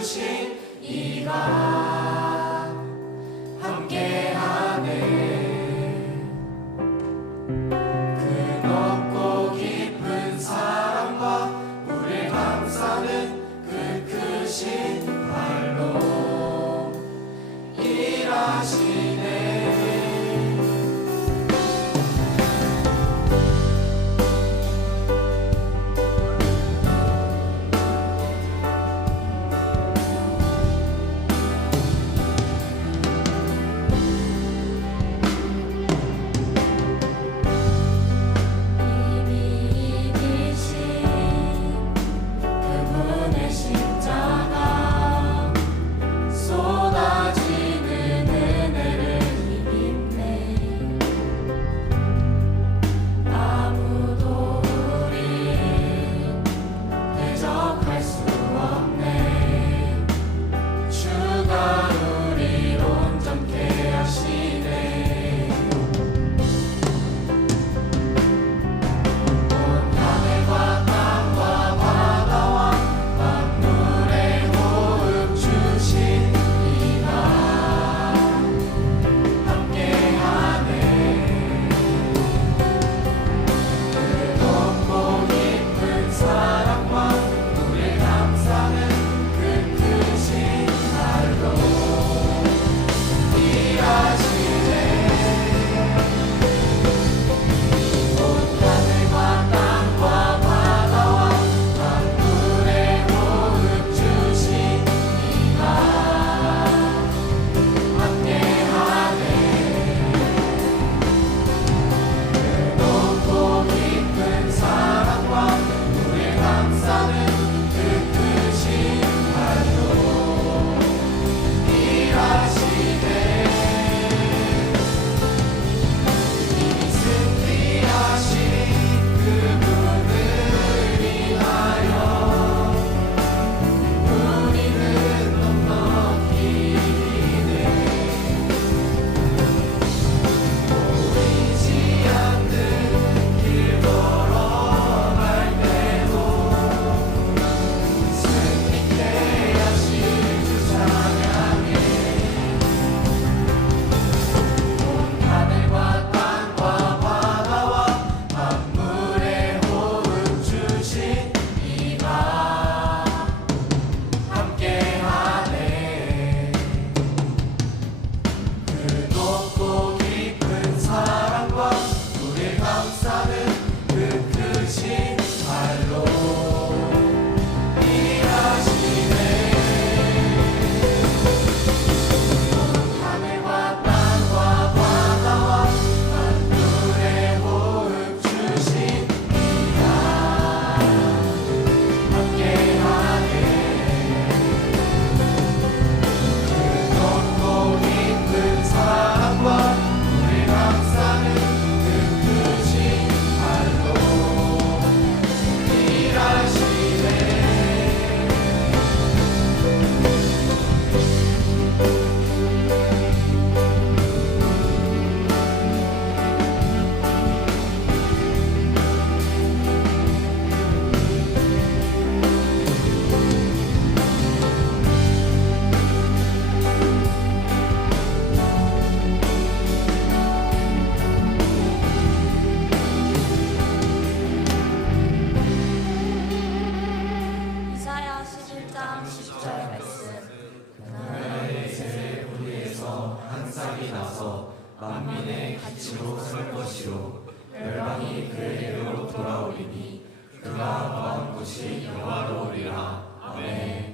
te 떠날 것이요 열방이 그에게로 돌아오리니 그가 마음곳이 영화로 오리라 아멘.